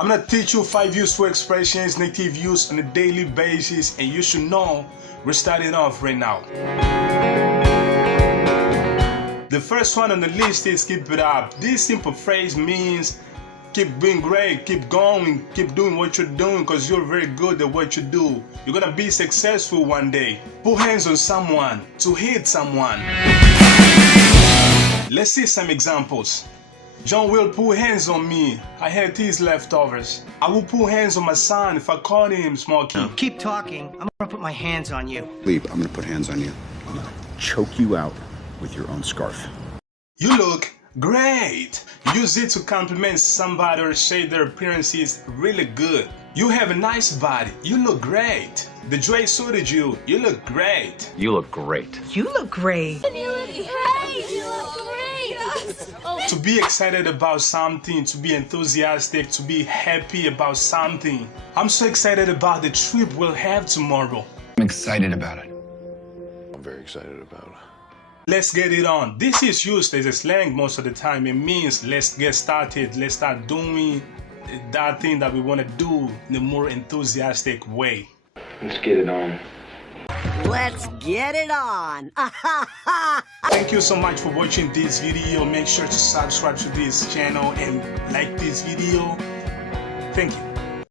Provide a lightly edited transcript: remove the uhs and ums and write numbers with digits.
I'm gonna teach you 5 useful expressions native use on a daily basis, and you should know we're starting off right now. The first one on the list is keep it up. This simple phrase means keep being great, keep going, keep doing what you're doing because you're very good at what you do. You're gonna be successful one day. Put hands on someone, to hit someone. Let's see some examples. John will put hands on me. I had his leftovers. I will put hands on my son if I caught him smoking. Keep talking. I'm gonna put my hands on you. Leave. I'm gonna put hands on you. I'm gonna choke you out with your own scarf. You look great. Use it to compliment somebody or say their appearance is really good. You have a nice body. You look great. The dress suited you. You look great. You look great. You look great. You look great. You look great. To be excited about something, to be enthusiastic, to be happy about something. I'm so excited about the trip we'll have tomorrow. I'm excited about it. I'm very excited about it. Let's get it on. This is used as a slang most of the time. It means let's get started. Let's start doing that thing that we want to do in a more enthusiastic way. Let's get it on. Let's get it on. Thank you so much for watching this video. Make sure to subscribe to this channel and like this video. Thank you.